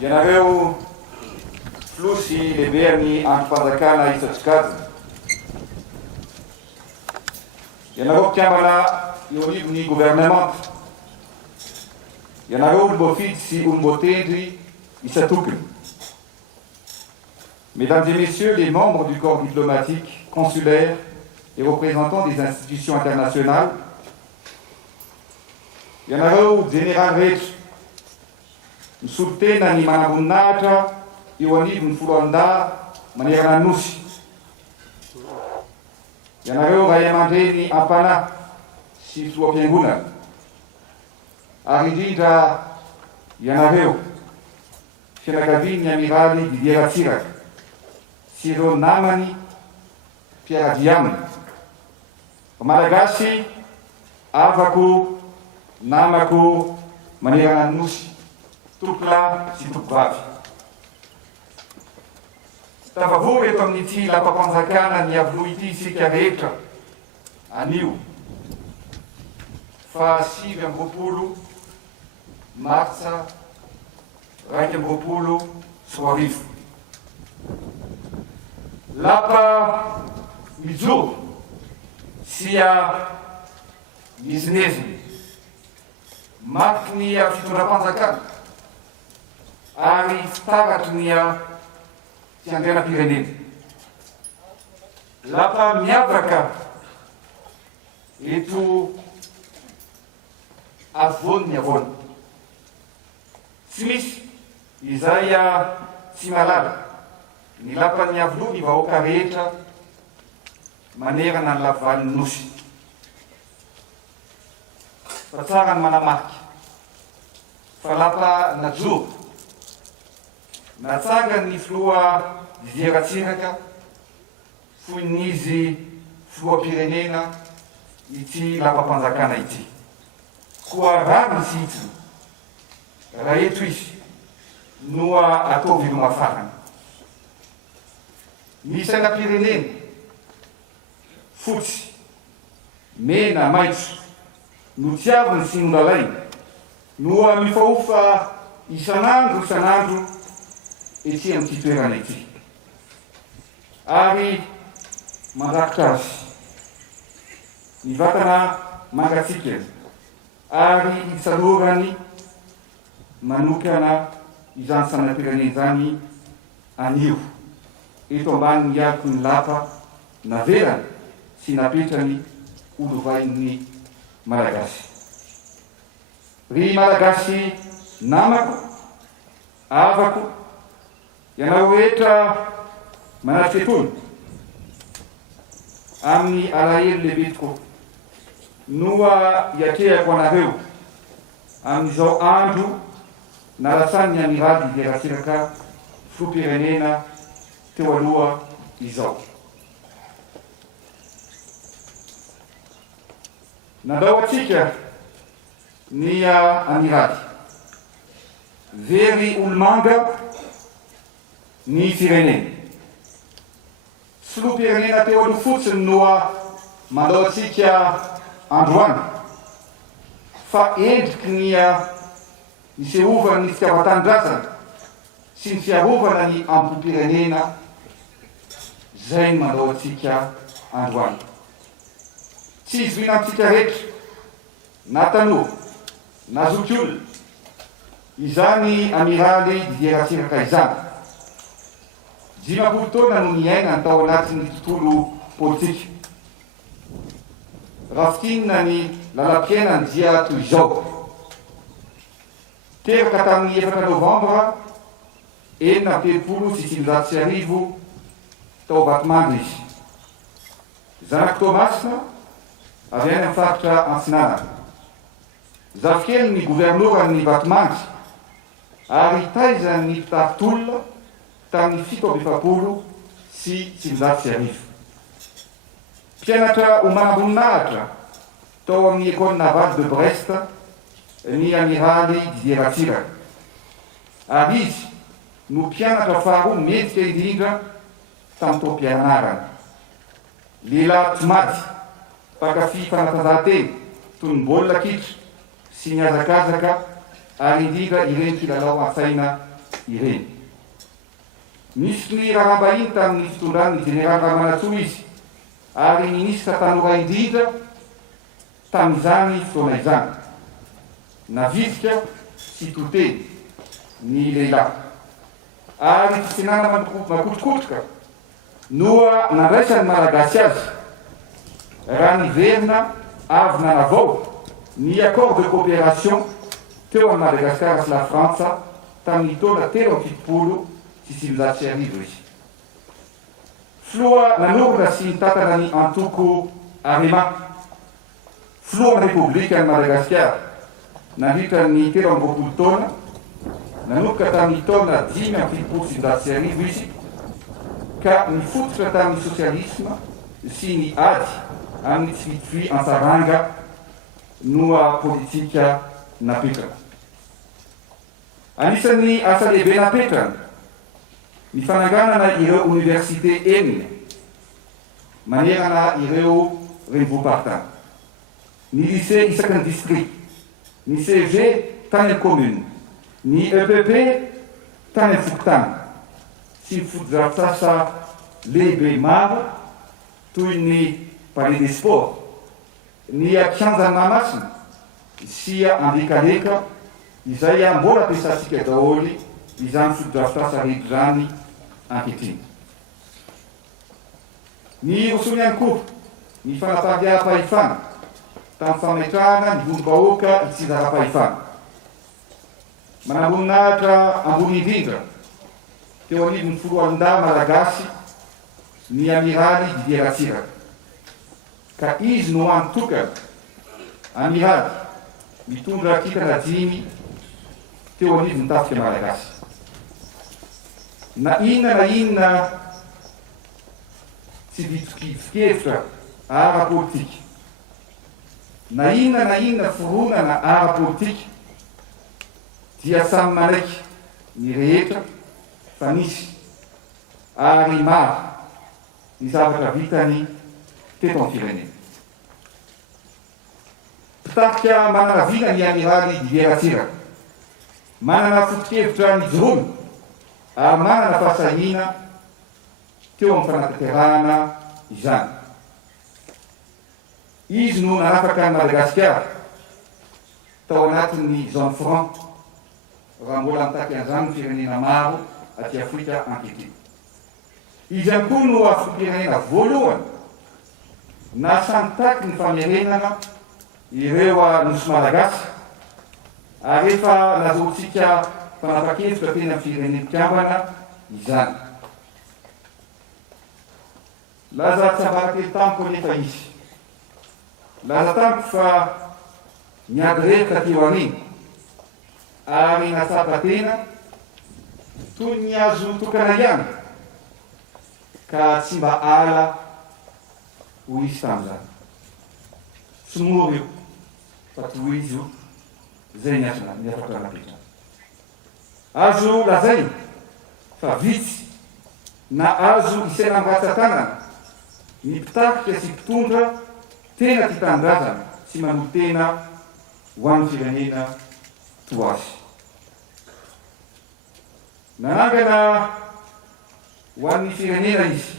Ianareo filosy lehibe amin'ny androm-panjakana Isatsikajy. Ianareo mpikambana eo anivon'ny gouvernement. Ianareo olom-boafidy sy olom-boatendry isatokony. Mesdames et messieurs les membres du corps diplomatique, consulaire et représentants des institutions internationales, ianareo général rehetra misolo tena ny manamboninahitra eo anivon'ny foloalinda manerana nosy. Ianareo ray aman-dreny ampanahy sy filoam-piangonana, ary indrindra ianareo fianakavian'ny amiraly Didier Ratsiraka sy ireo namany mpiarady aminy, malagasy avako, namako manerana nosy, tompolahy sy tompovavy. Tafavory eto amin'ity lapam-panjakana ny avoloa ity isika rehetra anio fa 7 martsa 2024. Lapa mijoro sia mizineziny maky ny fitondram-panjakana ary fitaratry ny fiandrianam-pirenena. Lapa miavaka eto avony avony. Tsy misy izay tsy malala ny lapan'ny avoloa ny vahoaka rehetra manerana ny lavaliny nosy. Fa tsara ny manamarika fa lapa najoro natsanga ny filoha Didier Ratsiraka foy n'izy filoam-pirenena ity lapam-panjakana ity. Koa rary misitsiny raha eto izy noa atao veloma farany. Ny sainam-pirenena fotsy, mena, maitso no tiaviny sy nolalainy noa mifaofa isan'andro ety amin'ity toerana ity, ary mandrakotra azy ny vatana mangatsiaka ary itsalorany manokana izany sainam-pirenena izany anio eto ambany miariko ny lapa naverany sy napetrany olovain'ny malagasy. Ry malagasy namako, avako, ianareo rehetra manatitra etony amin'ny alahelo lehibe tokoa noa hiatrehako anareo amin'izao andro nalatsan'ny amiraly Didier Ratsiraka filoam-pirenena teo aloha izao. Nandao atsika ny amiraly very olomanga ny firenena. Filoam-pirenena teo aloha fotsiny noa mandao atsika androany fa endriky ny sehovana ny fitiavan-tanindrazana sy ny fiarovana ny ambom-pirenena zay ny mandao atsika androany. Tsy izoina amintsika rehetra na tanora na zokiolona izany amiraly Didier Ratsiraka izany. 20 taona no niaina tao anatin'ny tontolo politika. Rafitinina ny lalam-piainany dia toy izao. Teraka tamin'ny 4 novambra 1935 tao Vatomandry izy. Zanak Tomasina avy any amin'ny faritra Antsinana. Zafikely ny gouvernoran'ny Vatomandry ary taizany mpitaritolona tamin'ny 7 sy 1930. Mpianatra ho manamboninahitra tao amin'ny école navale de Brest ny amiraly Didier Ratsiraka. Ary izy no mpianatra faharoa medika indrindra tamin'ny taom-pianarana. Lehilahy Tomady, mpakafy fanatanjahantena toy ny baolina kitra sy ny hazakazaka ary indrindra ireny kilalao an-tsaina ireny. Misy ny rahambahiny tamin'ny fitondran'ny Général Ramanatsoa izy, ary ministra tanora indrindra tamin'izany fotoana izany. Navitrika sy toteny ny lehilahy. Ary fisinana makotrokotroka noa nandraisany malagasy azy raha niverina avy nanavao ny accord de coopération teo amin'ny Madagasikara sy la Frantsa tamin'ny taona 17 sy 1900 izy. Filoha nanorona sy nitatana ny antoko Arema, filohan'ny Repoblika ny Madagasikara, nandritra ny 17 taona, nanomboka tamin'ny taona 5 sy 1900 izy, ka nifototra tamin'ny sosialisme sy ny ady amin'ny tsy vitofy ansaranga noa politika napetrana. Anisan'ny asa lehibe napetrana ny fananganana ireo université enina manerana ireo renivohim-paritany, ny lycée isaky ny district, ny CG tany amin'ny commune, ny EPP tany amin'ny fokotany, sy ny foto-drafitrasa lehibe maro toy ny palais des sports, ny kianjan'ny Mahamasina sy Andrikaleka izay mbola ampiasansika daholo izany foto-drafitrasa rehetra zany ankehitriny. Ny osony ihany koa ny fanapahan-keam-pahefana tamin'ny fametrahana ny volo-bahoaka itsinjaram-pahefana. Manamboninahitra ambony indrindra teo anivon'ny foroalindahy malagasy ny amiraly Didier Ratsiraka, ka izy no antokana amiraly mitondra kintana 5 teo anivon'ny tafika malagasy. Na inona tsy vitokevitra ara-politika, na inona foronana ara-politika dia samy manaiky ny rehetra fa nisy ary maro ny zavatra vitany teto amin'ny firenena. Mpitarika manana vina ny amiraly Didier Ratsiraka, manana foto-kevitra ny jorony ary manana fahasahina teo amin'ny fanatanterahana izany. Izy no nanafaka ny Madagasikara tao anatin'ny zone franc raha mbola mitaky an'izany firenena maro aty Afrika ankehitriny. Izy ihany koa no Afro-pirenena voalohany nasantaky ny famerenana ireo nosy malagasy, ary efa nazahoantsika fanapa-kevitra teny amin'ny firenena-mpikambana izany. Laza tsy avarakely tamiko nefa izy. Laza tamiko fa niady reraka teo ariny ary natsapa tena toy ny azo tokana ihany, ka tsy mba ala ho izy tamin'izany. Tsy mora io fa toy izy io, zay ny asana ny afaka napetrana. Azo lazay fa vitsy na azo isaina amin'ny ratsan-tanana ny mpitarika sy mpitondra tena ty tanindrazana sy manohy tena ho an'ny firenena toa azy. Nanangana ho an'ny firenena izy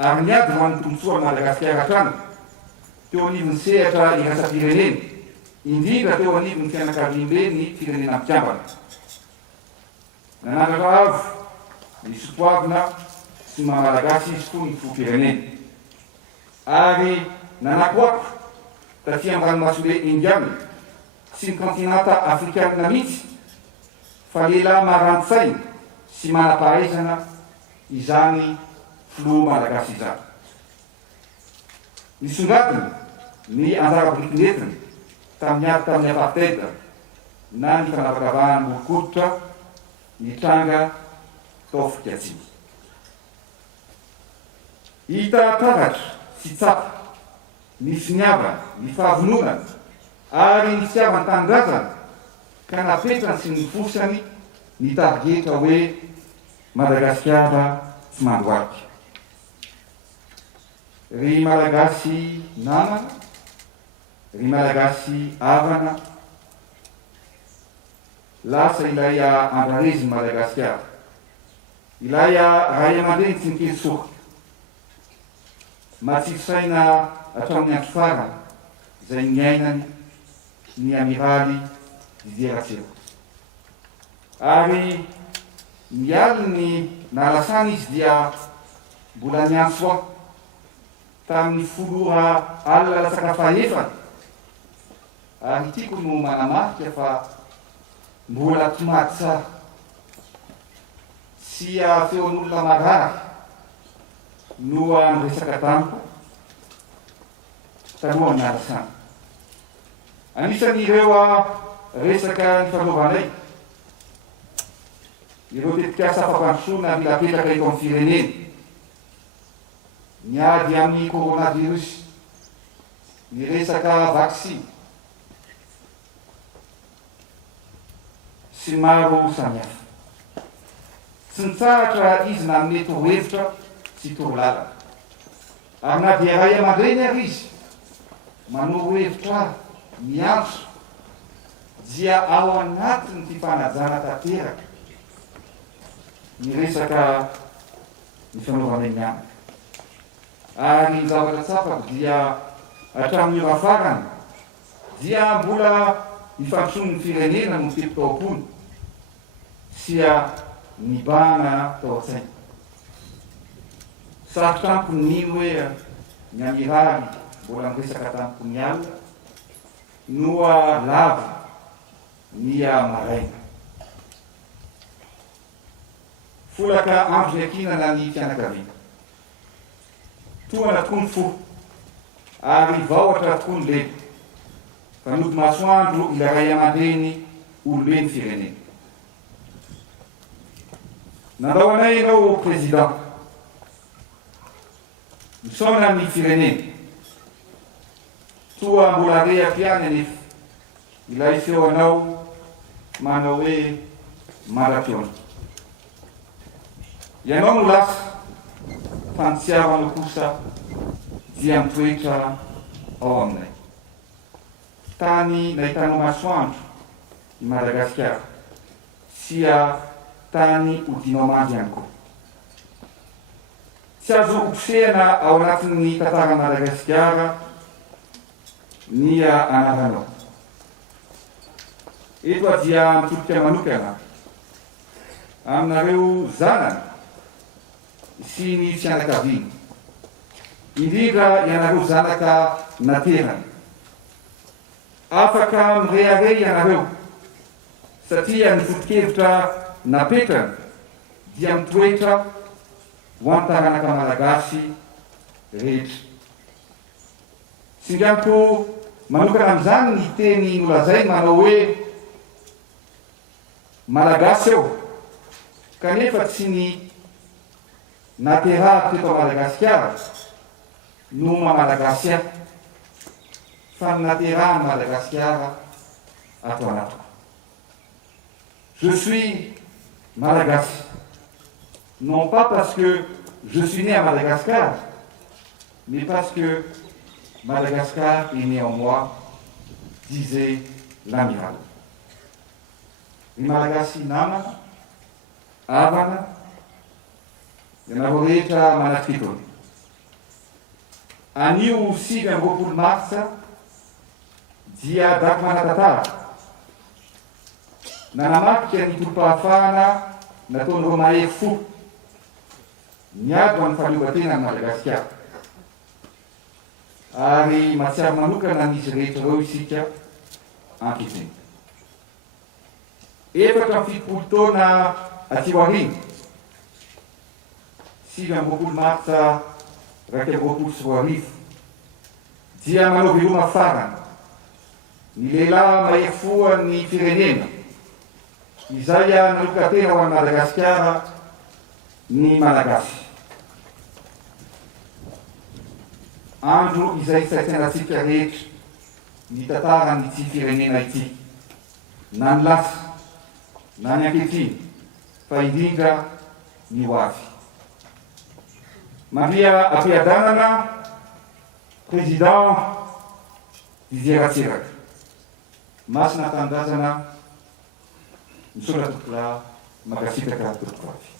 ary niady ho an'ny tombotsoa Madagasikara hatrany teo anivon'ny sehatra irasa-pirenena, indrindra teo anivon'ny fianakaviam-be ny firenena mpikambana. Nanangana avo ny sopoavina sy maha-malagasy izy koa ny fo-pirenena, ary nanakoako taty amin'ny ranomasimbe Indiana sy ny kontinanta afrikanina mihitsy fa lehilahy maranty-saina sy manam-pahaizana izany filoha malagasy izany. Nisongadiny ny anjara brikinetiny tamin'ny apartheid na ny fanavakavahana molokoditra ny tranga tao Afrika Atsimo. Hita taratra sy tsapa ny finiavana, ny fahavononana ary ny fitiavany tanindrazana ka napetrany sy ny fosany ny targetra hoe Madagasikara tsy mandoaky. Ry malagasy namana, ry malagasy havana, lasa ilay andrareziny Madagasikara. Ilay ray aman-dreny tsy nikely matsisaina hatramin'ny andro farany izay niainany ny amiraly Didier Ratsiro. Ary ny aliny nalasany izy dia mbola niantso aho tamin'ny 10 alina latsaka fahefany, ary tiako no manamarika fa mbola tomaty tsara sy feon'olona marary no niresaka tamiko talohan'ny alasany. Anisan'ireo resaka ny fanaovanay ireo tetikasa fampandrosoana mila petraka eto amin'ny firenena, niady amin'ny coronavirus, ny resaka vaksiny sy maro samihafa. Tsy nitsahatra izy nanome torohevitra sy torolalana, ary na dia ray aman-dreny ary izy manoro hevitra miantso dia ao anatiny fifanajana tanteraka ny resaka ny fanaovana ny anaka. Ary ny zavatra tsapako dia hatramin'ny ora farany dia mbola ifandrosoan'ny firenena no tepitaopony sia nibana tao an-tsaina. Sarotra amiko nino hoe ny amiraly mbola miresaka tamiko ny alina no lava ny maraina. Folaka andro ny akinana ny fianakaviana, toana tokoa ny fo ary vaoatra tokoa ny lehibe, fanody masoandro ilay ray aman-dreny olobe ny firenena. Nandao anay ianao président, misaona amin'ny firenena, toa mbola rehapiany anefa ilay feonao manao hoe mara-piona. Ianao no lasa fantsiavanao kosa dia mitoetra ao aminay. Tany nahitanao masoandro i Madagasikara, sia tany hodinao mandry ihany koa. Tsy azo kosehana ao anatin'ny tantara Madagasikara ny anaranao. Eto dia mitodika manokana aminareo zanany sy ny fianakaviana, indrindra ianareo zanaka naterana. Afaka mireare ianareo satria ny foto-kevitra napetrana dia mitoetra ho an'ny taranaka malagasy rehetra. Singaniko manokana amin'izany ny teny nolazay manao hoe malagasy eo, kanefa tsy ny naterahako teto Madagasikara no mamalagasy ahy, fa ny naterahany Madagasikara ato anatiko. Je suis malagasy, non pas parce que je suis né à Madagascar, mais parce que Madagascar est né en moi, disait l'amiral. Ny malagasy namana, havana, ianareo rehetra manatrika etony. Anio 20 martsa dia daty manan-tantara, nanamarika ny tolom-pahafahana nataon'ireo mahery fo niady ho an'ny fahaleovan-tena ny Madagasikara. Ary mahatsiaro manokana n'izy rehetra ireo isika ankehitriny. Efatra amin'ny 70 taona aty aoriana, 20 martsa 2024, dia manao veloma farany ny lehilahy mahery fo ny firenena, izay naloka tena ho an'ny Madagasikara ny malagasy. Andro izay saitsainantsika rehetra ny tantarany ity firenena ity, na ny lasa na ny ankehitriny, fa indrindra ny ho avy. Mandria ampiadanana président Didier Ratsiraka, masina tanindrazana misoratoko la makasitraka tokoavy.